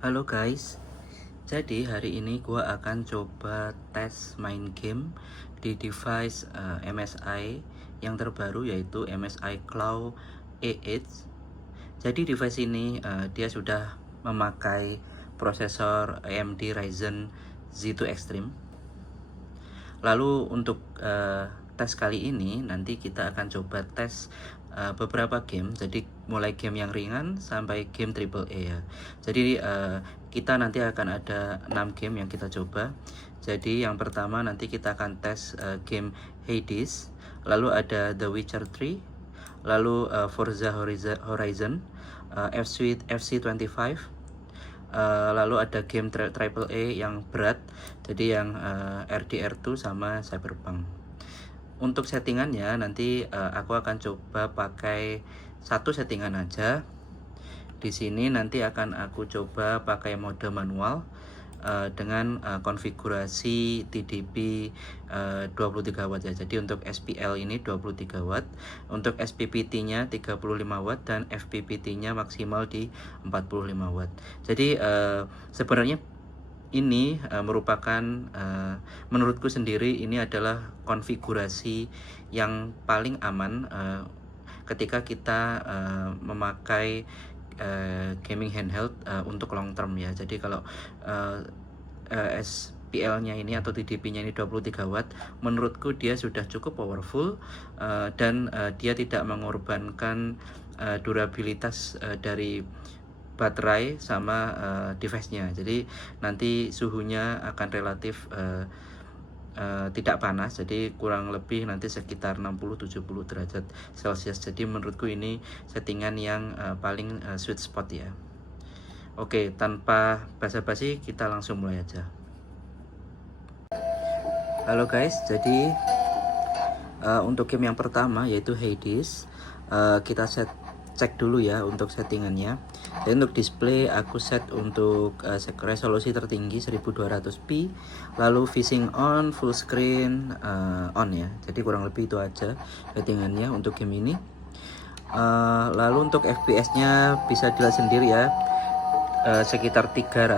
Halo guys, jadi hari ini gua akan coba tes main game di device MSI yang terbaru, yaitu MSI Claw A8. Jadi device ini dia sudah memakai prosesor AMD Ryzen Z2 Extreme. Lalu untuk tes kali ini nanti kita akan coba tes beberapa game, jadi mulai game yang ringan sampai game AAA ya. Jadi kita nanti akan ada 6 game yang kita coba. Jadi yang pertama nanti kita akan tes game Hades, lalu ada The Witcher 3, lalu Forza Horizon, FC25, lalu ada game AAA yang berat, jadi yang RDR2 sama Cyberpunk. Untuk settingannya nanti aku akan coba pakai satu settingan aja. Di sini nanti akan aku coba pakai mode manual dengan konfigurasi TDP 23 watt ya. Jadi untuk SPL ini 23 watt, untuk SPPT-nya 35 watt dan FPPT-nya maksimal di 45 watt. Jadi sebenarnya ini merupakan menurutku sendiri ini adalah konfigurasi yang paling aman ketika kita memakai gaming handheld untuk long term ya. Jadi kalau SPL-nya ini atau TDP-nya ini 23 watt, menurutku dia sudah cukup powerful dan dia tidak mengorbankan durabilitas dari baterai sama device-nya. Jadi nanti suhunya akan relatif tidak panas, jadi kurang lebih nanti sekitar 60-70 derajat Celcius. Jadi menurutku ini settingan yang paling sweet spot ya. Oke, tanpa basa-basi kita langsung mulai aja. Halo guys, jadi untuk game yang pertama yaitu Hades, kita cek dulu ya untuk settingannya. Dan untuk display aku set untuk resolusi tertinggi 1200p, lalu facing on, full screen on ya. Jadi kurang lebih itu aja settingannya untuk game ini. Lalu untuk FPS nya bisa dilihat sendiri ya, sekitar 300.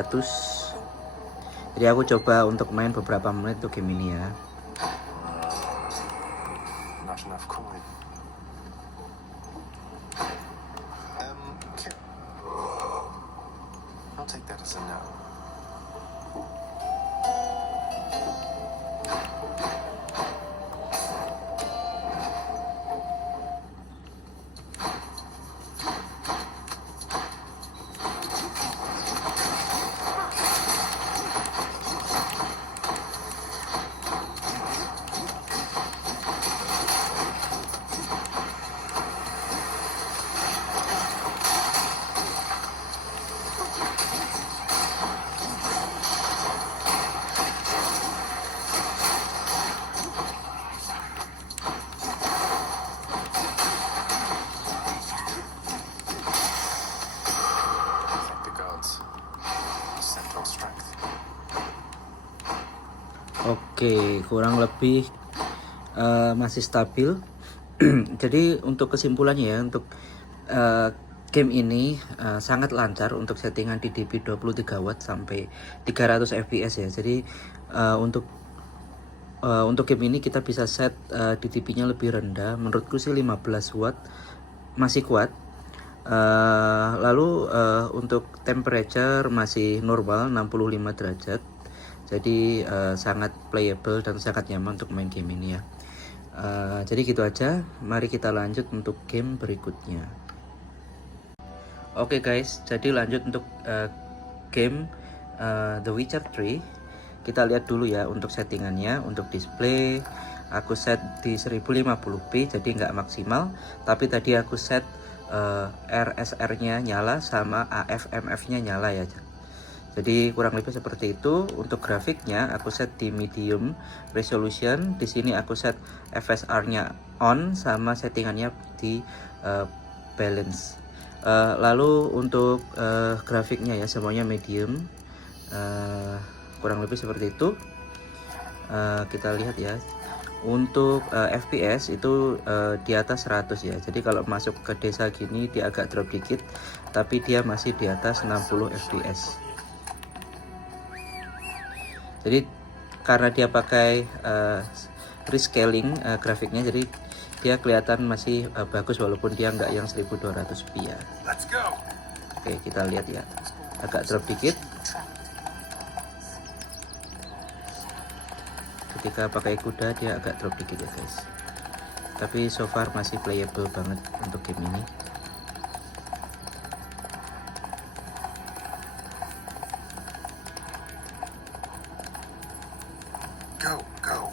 Jadi aku coba untuk main beberapa menit untuk game ini ya. I'll take that as a no. Oke, kurang lebih masih stabil. Jadi untuk kesimpulannya ya, untuk game ini sangat lancar untuk settingan TDP 23 watt sampai 300 fps ya. Jadi untuk game ini kita bisa set TDP-nya lebih rendah. Menurutku sih 15 watt masih kuat. Lalu untuk temperature masih normal 65 derajat. Jadi sangat playable dan sangat nyaman untuk main game ini ya. Jadi gitu aja. Mari kita lanjut untuk game berikutnya. Oke guys, jadi lanjut untuk game The Witcher 3. Kita lihat dulu ya untuk settingannya. Untuk display aku set di 1050p, jadi nggak maksimal. Tapi tadi aku set RSR-nya nyala sama AFMF-nya nyala ya. Jadi kurang lebih seperti itu. Untuk grafiknya aku set di medium resolution. Di sini aku set FSR-nya on sama settingannya di balance. Lalu untuk grafiknya ya semuanya medium. Kurang lebih seperti itu. Kita lihat ya. Untuk FPS itu di atas 100 ya. Jadi kalau masuk ke desa gini dia agak drop dikit, tapi dia masih di atas 60 fps. Jadi karena dia pakai rescaling grafiknya, jadi dia kelihatan masih bagus walaupun dia nggak yang 1200p ya. Let's go. Oke, kita lihat ya, agak drop dikit ketika pakai kuda, dia agak drop dikit ya guys, tapi so far masih playable banget untuk game ini. Go, go.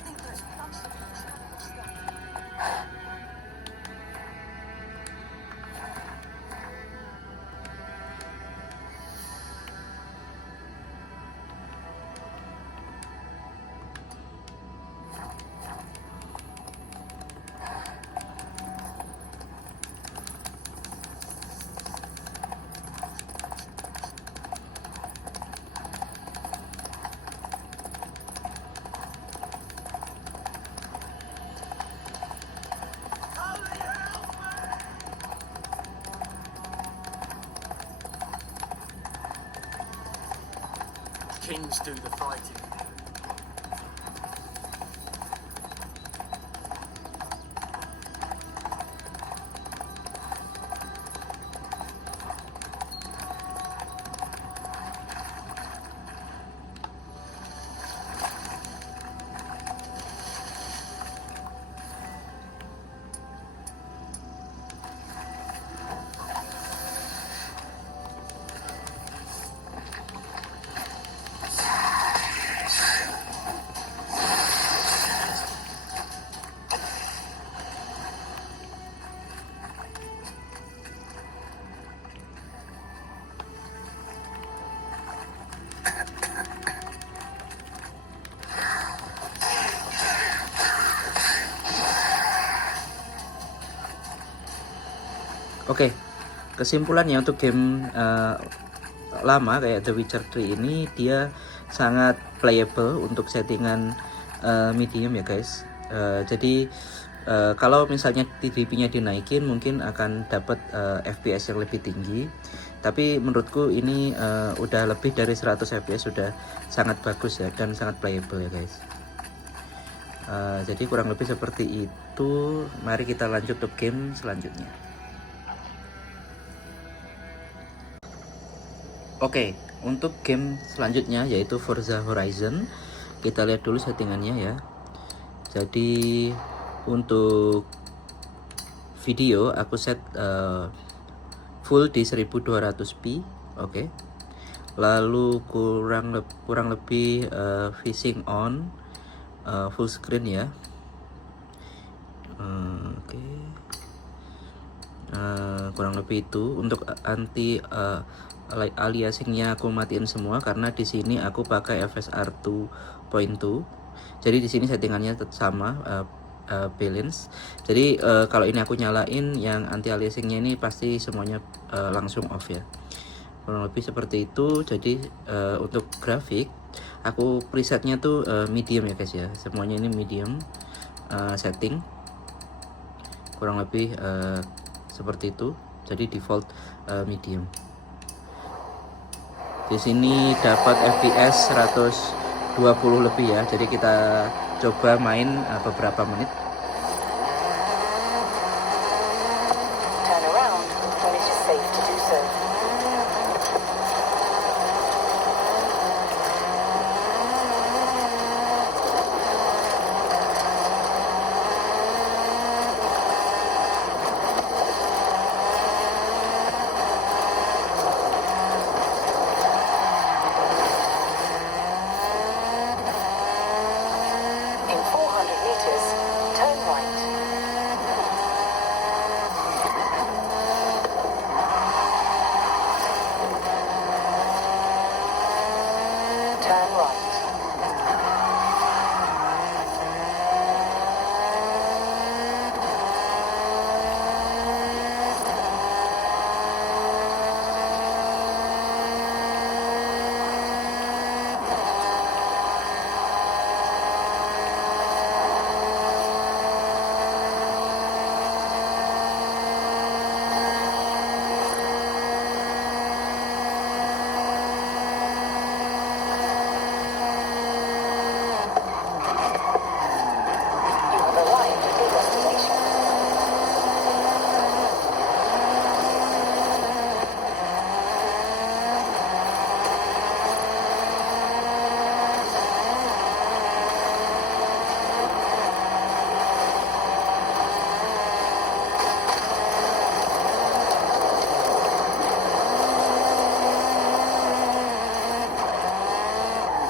Kings do the fighting. Oke, kesimpulannya untuk game lama kayak The Witcher 3 ini, dia sangat playable untuk settingan medium ya guys. Jadi kalau misalnya TDP-nya dinaikin mungkin akan dapat FPS yang lebih tinggi, tapi menurutku ini udah lebih dari 100 FPS, sudah sangat bagus ya dan sangat playable ya guys. Jadi kurang lebih seperti itu. Mari kita lanjut ke game selanjutnya. Oke, untuk game selanjutnya yaitu Forza Horizon. Kita lihat dulu settingannya ya. Jadi untuk video aku set full di 1200p. Oke. Lalu kurang lebih facing on full screen ya. Oke. Kurang lebih itu. Untuk anti aliasingnya aku matiin semua karena di sini aku pakai FSR 2.2. Jadi di sini settingannya tetap sama, balance. Jadi kalau ini aku nyalain yang anti aliasingnya ini pasti semuanya langsung off ya. Kurang lebih seperti itu. Jadi untuk grafik aku presetnya tuh medium ya guys ya. Semuanya ini medium setting. Kurang lebih seperti itu. Jadi default medium. Di sini dapat FPS 120 lebih ya. Jadi kita coba main beberapa menit. Turn around when it is safe to do so. In 400 meters, turn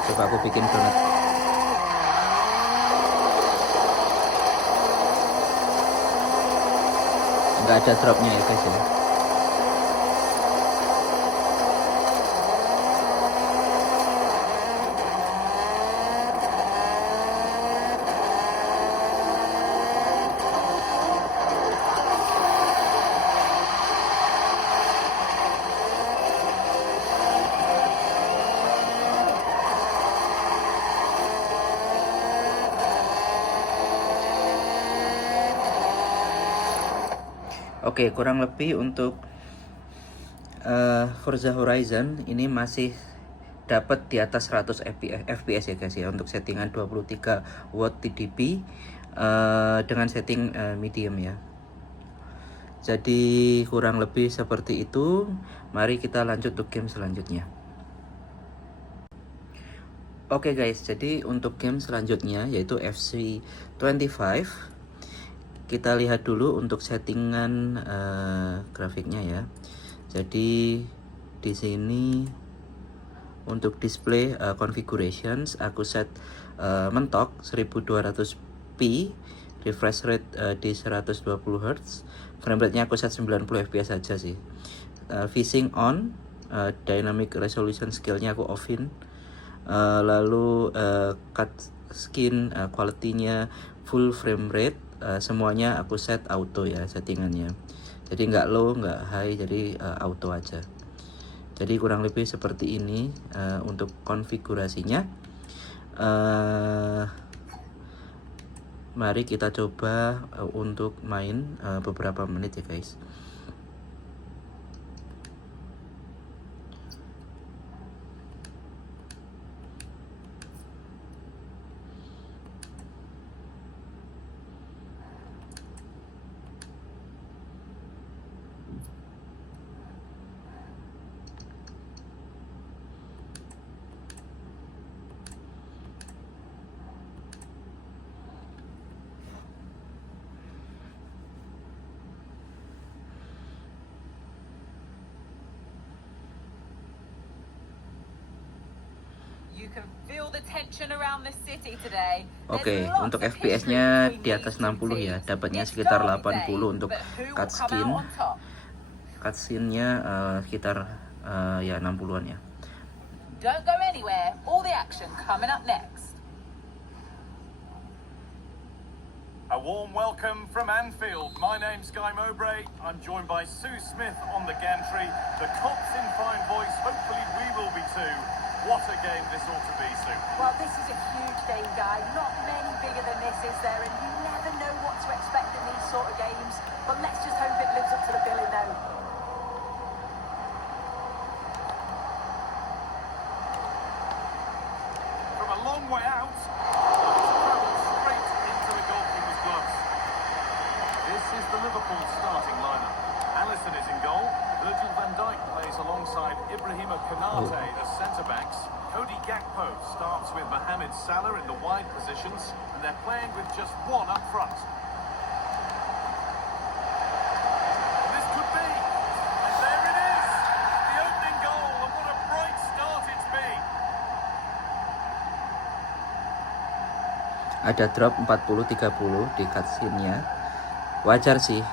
Coba aku bikin donat. Nggak ada dropnya ya guys ya. Oke, kurang lebih untuk Forza Horizon ini masih dapat di atas 100 fps ya guys ya, untuk settingan 23 watt TDP dengan setting medium ya. Jadi kurang lebih seperti itu. Mari kita lanjut ke game selanjutnya. Oke guys, jadi untuk game selanjutnya yaitu FC25. Kita lihat dulu untuk settingan grafiknya ya. Jadi di sini untuk display configurations aku set mentok 1200p, refresh rate di 120 Hz, frame rate-nya aku set 90 fps aja sih. VSync on, dynamic resolution scale-nya aku offin. Lalu cut skin quality-nya full frame rate, semuanya aku set auto ya settingannya. Jadi nggak low nggak high, jadi auto aja. Jadi kurang lebih seperti ini untuk konfigurasinya. Mari kita coba untuk main beberapa menit ya guys. Oke, untuk FPS-nya di atas 60 ya, dapatnya sekitar 80 untuk cutscene. Cutscene-nya sekitar ya 60-an ya. Don't go anywhere. All the action coming up next. A warm welcome from Anfield. My name's Guy Mowbray. I'm joined by Sue Smith on the gantry. The cops in fine voice. Hopefully we will be too. What a game this ought to be, Sue. Well, this is a huge game, Guy. Not many bigger than this, is there? And you never know what to expect in these sort of games. But let's just hope it lives up to the billing, though. From a long way out, straight into the goalkeeper's gloves. This is the Liverpool starting lineup. Alisson is in goal. Virgil van Dijk plays alongside Ibrahima Konate as centre-backs. Cody Gakpo starts with Mohamed Salah in the wide positions, and they're playing with just one up front. This could be, and there it is, the opening goal, and what a bright start it's been. Ada drop 40-30 di cutscene-nya. Wajar sih,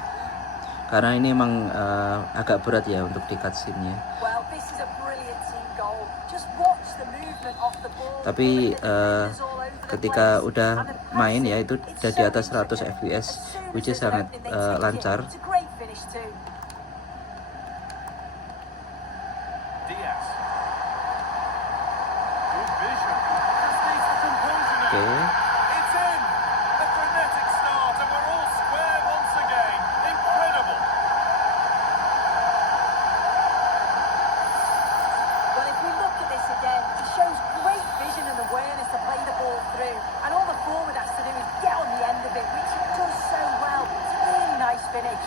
karena ini emang agak berat ya untuk di cutscene-nya. Tapi ketika udah main ya itu udah di atas 100 fps, which is sangat lancar. Oke.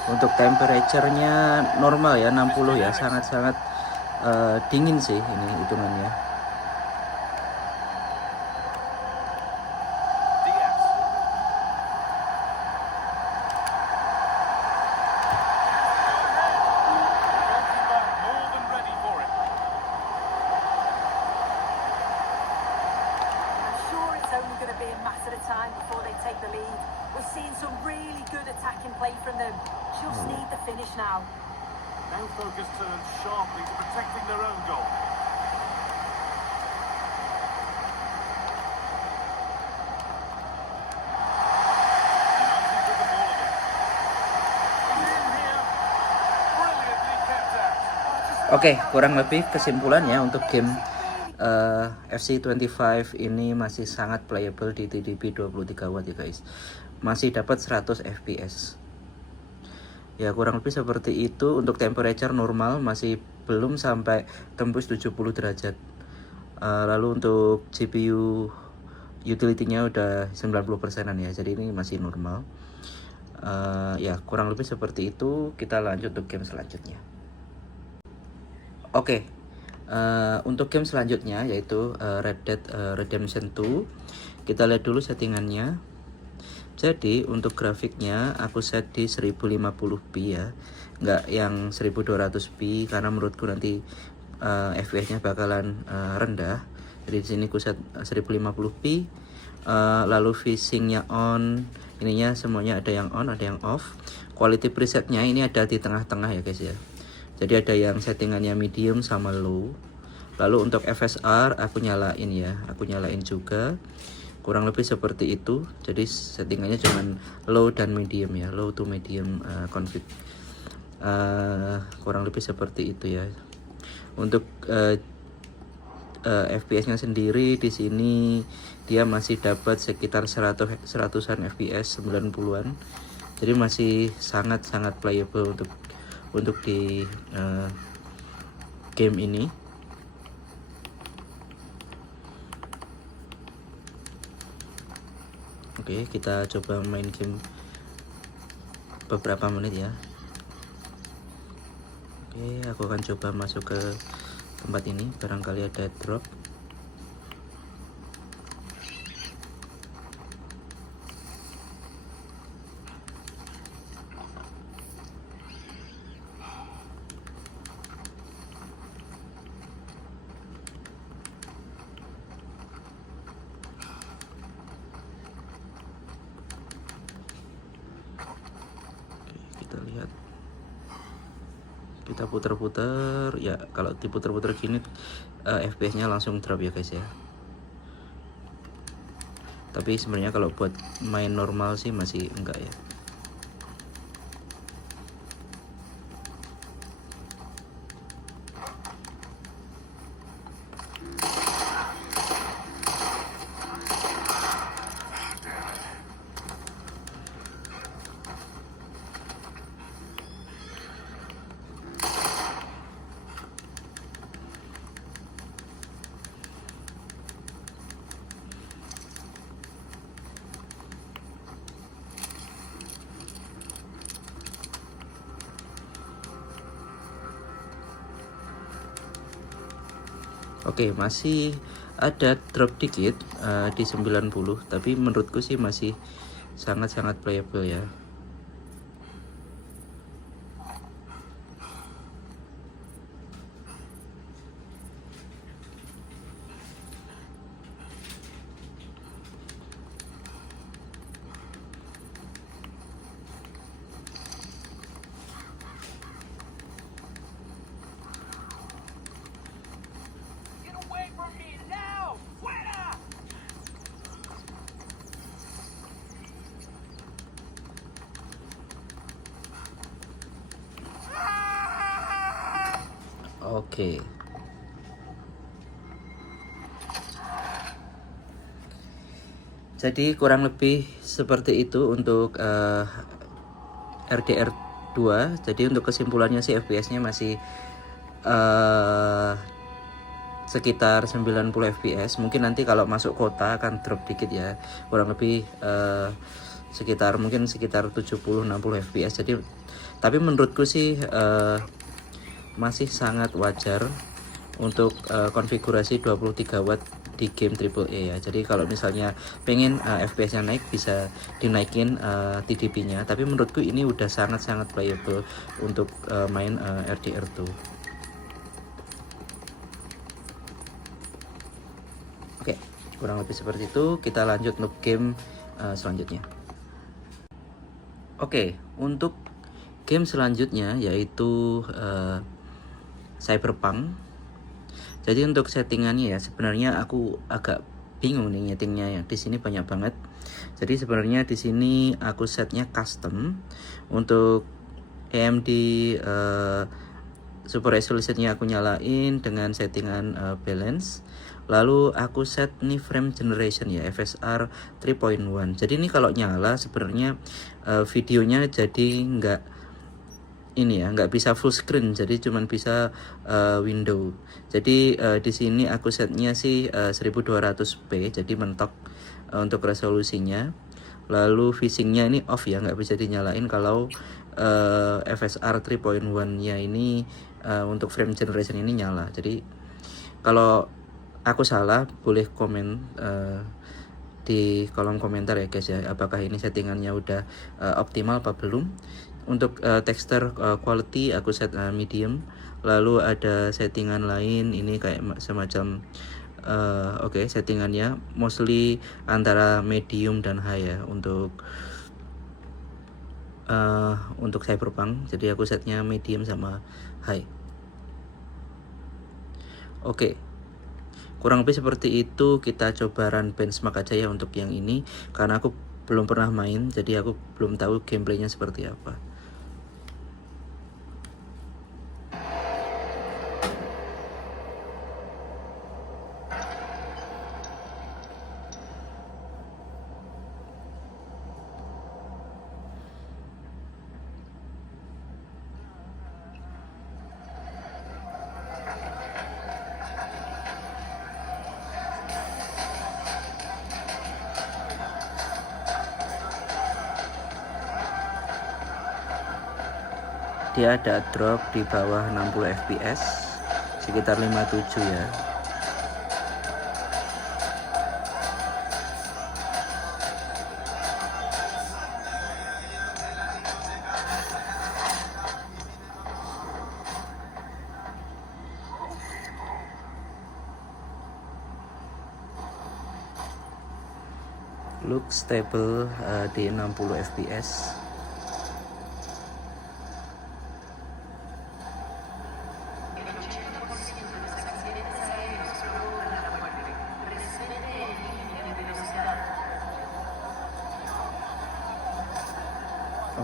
Untuk temperature-nya normal ya, 60 ya, sangat-sangat dingin sih ini hitungannya. time before they take the lead. We're seeing some really good attacking play from them. Just need the finish now. Now focus turns sharply to protecting their own goal. United with the ball again. He's in here. Brilliantly kept out. Oke, kurang lebih kesimpulannya untuk game FC25 ini masih sangat playable di TDP 23 watt ya guys. Masih dapat 100 fps. Ya kurang lebih seperti itu. Untuk temperature normal masih belum sampai tembus 70 derajat. Lalu untuk GPU utility-nya udah 90%an ya. Jadi ini masih normal. Ya kurang lebih seperti itu. Kita lanjut untuk game selanjutnya. Oke. Untuk game selanjutnya yaitu Red Dead Redemption 2. Kita lihat dulu settingannya. Jadi untuk grafiknya aku set di 1050p ya, nggak yang 1200p karena menurutku nanti fps-nya bakalan rendah. Jadi di sini aku set 1050p. Lalu phasing-nya on, ininya semuanya ada yang on, ada yang off. Quality presetnya ini ada di tengah-tengah ya guys ya. Jadi ada yang settingannya medium sama low. Lalu untuk FSR aku nyalain ya, aku nyalain juga. Kurang lebih seperti itu. Jadi settingannya cuman low dan medium ya, low to medium config. Kurang lebih seperti itu ya. Untuk FPS-nya sendiri di sini dia masih dapat sekitar 100-an FPS 90-an. Jadi masih sangat-sangat playable untuk di game ini. Oke, kita coba main game beberapa menit ya. Oke, aku akan coba masuk ke tempat ini, barangkali ada drop. Kita lihat, kita putar-putar ya. Kalau diputar-putar gini FPS-nya langsung drop ya guys ya. Tapi sebenarnya kalau buat main normal sih masih enggak ya. Oke, masih ada drop dikit di 90, tapi menurutku sih masih sangat-sangat playable ya. Get away from me now! Fuera! Oke. Jadi kurang lebih seperti itu untuk RDR 2. Jadi untuk kesimpulannya sih FPS-nya masih sekitar 90 fps. Mungkin nanti kalau masuk kota akan drop dikit ya. Kurang lebih sekitar 70-60 fps. Jadi tapi menurutku sih masih sangat wajar untuk konfigurasi 23 watt di game AAA ya. Jadi kalau misalnya pengen FPS-nya naik bisa dinaikin TDP-nya. Tapi menurutku ini udah sangat-sangat playable untuk main RDR 2. Oke, kurang lebih seperti itu. Kita lanjut untuk game selanjutnya. Oke, untuk game selanjutnya yaitu Cyberpunk. Jadi untuk settingannya ya, sebenarnya aku agak bingung nih nyetingnya ya. Di sini banyak banget. Jadi sebenarnya di sini aku setnya custom. Untuk AMD Super Resolution-nya aku nyalain dengan settingan balance. Lalu aku set nih frame generation ya, FSR 3.1. Jadi ini kalau nyala sebenarnya videonya jadi nggak bisa full screen, jadi cuman bisa window. Jadi di sini aku setnya sih 1200p, jadi mentok untuk resolusinya. Lalu phasing-nya ini off ya, nggak bisa dinyalain kalau FSR 3.1-nya ini untuk frame generation ini nyala. Jadi kalau aku salah boleh komen di kolom komentar ya guys ya, apakah ini settingannya udah optimal apa belum. Untuk texture quality aku set medium. Lalu ada settingan lain ini kayak semacam oke, settingannya mostly antara medium dan high ya untuk Cyberpunk. Jadi aku setnya medium sama high. Oke, kurang lebih seperti itu. Kita coba run benchmark aja ya untuk yang ini, karena aku belum pernah main, jadi aku belum tahu gameplaynya seperti apa. Dia ada drop di bawah 60 fps, sekitar 57 ya. Look stable di 60 fps.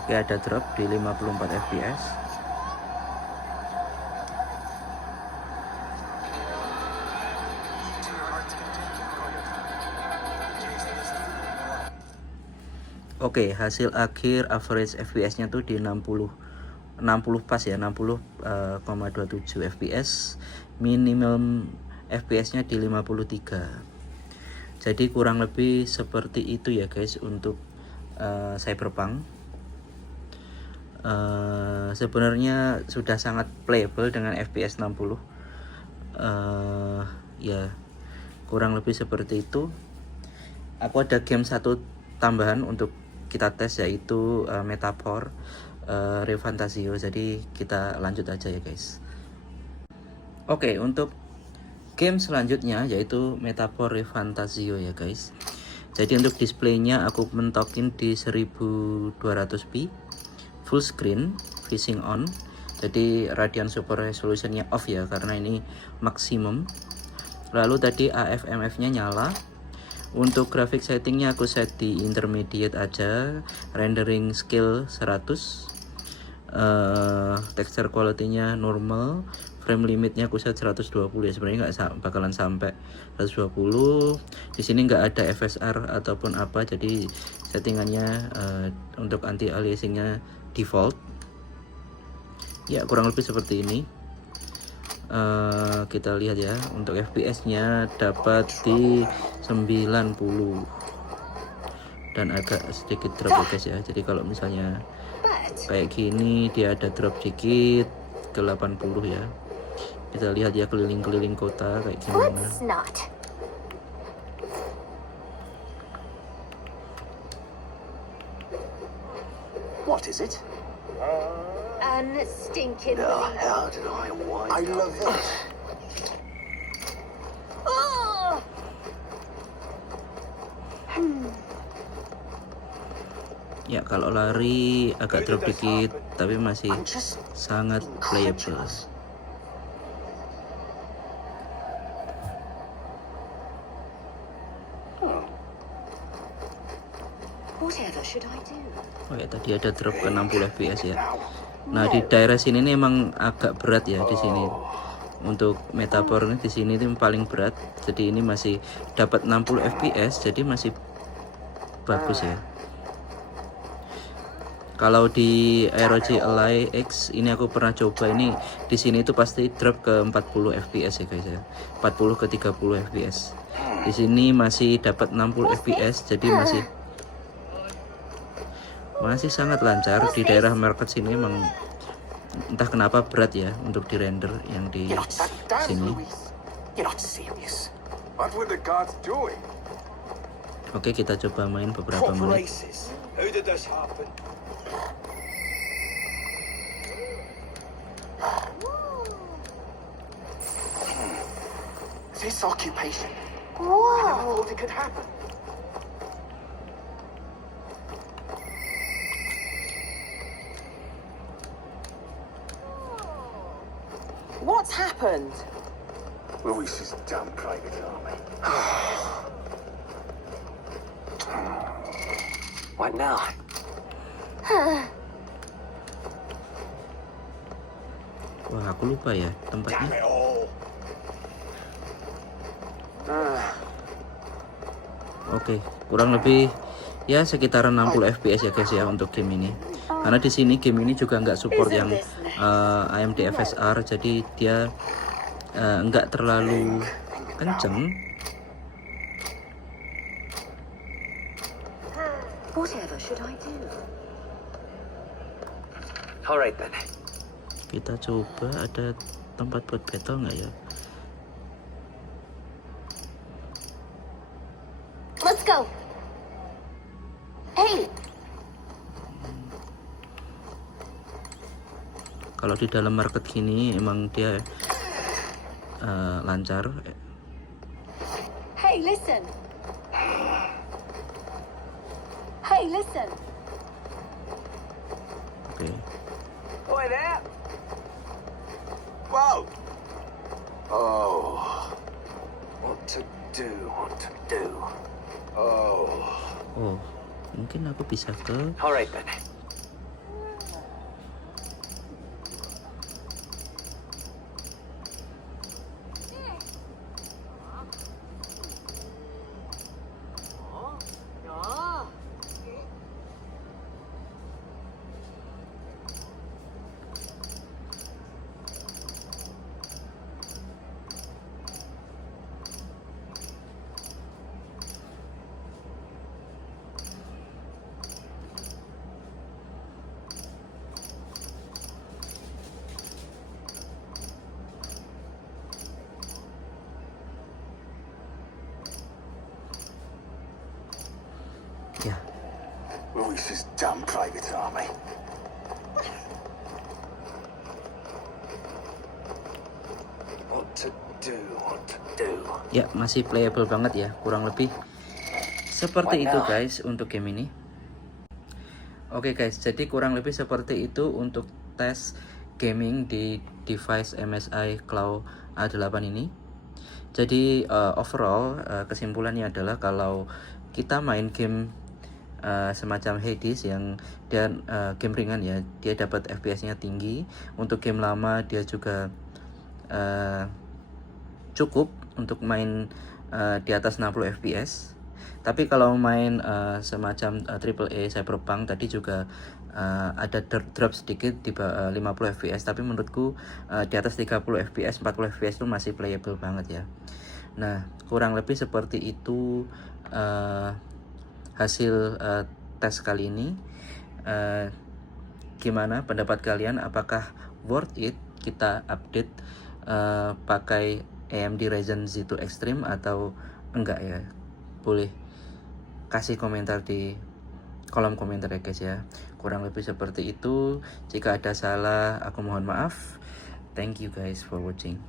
Oke, ada drop di 54 fps. Oke, hasil akhir average fps-nya tuh di 60 pas ya, 60,27 fps. Minimum fps-nya di 53. Jadi kurang lebih seperti itu ya guys untuk Cyberpunk. Sebenarnya sudah sangat playable dengan fps 60. Ya kurang lebih seperti itu. Aku ada game satu tambahan untuk kita tes, yaitu Metaphor ReFantazio. Jadi kita lanjut aja ya guys. Oke, untuk game selanjutnya yaitu Metaphor ReFantazio ya guys. Jadi untuk displaynya aku mentokin di 1200p, full screen, phasing on. Jadi Radeon Super Resolution-nya off ya, karena ini maksimum. Lalu tadi AFMF-nya nyala. Untuk grafik settingnya aku set di intermediate aja, rendering scale 100, texture quality-nya normal, frame limitnya aku set 120 ya. Sebenarnya nggak bakalan sampai 120. Di sini nggak ada FSR ataupun apa, jadi settingannya untuk anti aliasingnya default. Ya kurang lebih seperti ini. Kita lihat ya, untuk fps-nya dapat di 90 dan agak sedikit drop ya guys ya. Jadi kalau misalnya kayak gini dia ada drop dikit ke 80 ya. Kita lihat ya keliling-keliling kota kayak gimana. What is it? Stinking. How did I wind I love it. Ya kalau lari agak drop dikit, tapi masih I'm just sangat playable. incredulous. Whatever should I do? Oh ya, tadi ada drop ke 60 fps ya. Now, Nah di daerah sini nih emang agak berat ya di sini. Untuk metaphor ini di sini tuh paling berat. Jadi ini masih dapat 60 fps, jadi masih bagus ya. Kalau di ROG Ally X ini aku pernah coba, ini di sini itu pasti drop ke 40 fps ya guys ya. 40 ke 30 fps. Di sini masih dapat 60 fps, jadi masih sangat lancar. Di daerah market sini emang entah kenapa berat ya untuk di render yang di you're not sat down, sini. Louise. You're not serious. What were the guards doing? Oke, kita coba main beberapa Proper menit. races. Who did this happen? This occupation. I never thought it could happen. What's happened? Louis's damn private army. What now? Wah, aku lupa ya Damn tempatnya. it all. Oke, kurang lebih ya sekitaran 60 fps ya guys ya untuk game ini. Karena di sini game ini juga nggak support yang AMD FSR, jadi dia nggak terlalu kenceng. Whatever should I do? All right then. Kita coba ada tempat buat battle nggak ya? Let's go. Hey, Kalau di dalam market gini emang dia lancar. hey, listen. Hey, listen. Oke. Oi there. Whoa. Oh. What to do? What to do? Oh. Oh, mungkin aku bisa ke All right then. ya. Louis's damn private army. What to do? What to do? Ya, masih playable banget ya, kurang lebih seperti itu guys untuk game ini. Oke guys, jadi kurang lebih seperti itu untuk tes gaming di device MSI Claw A8 ini. Jadi overall kesimpulannya adalah kalau kita main game semacam Hades yang dia game ringan ya, dia dapat FPS-nya tinggi. Untuk game lama dia juga cukup untuk main di atas 60 fps. Tapi kalau main semacam AAA Cyberpunk tadi juga ada drop sedikit di 50 fps, tapi menurutku di atas 30 fps 40 fps itu masih playable banget ya. Nah, kurang lebih seperti itu hasil tes kali ini. Gimana pendapat kalian? Apakah worth it kita update pakai AMD Ryzen Z2 Extreme atau enggak ya? Boleh kasih komentar di kolom komentar ya guys ya. Kurang lebih seperti itu. Jika ada salah aku mohon maaf. Thank you guys for watching.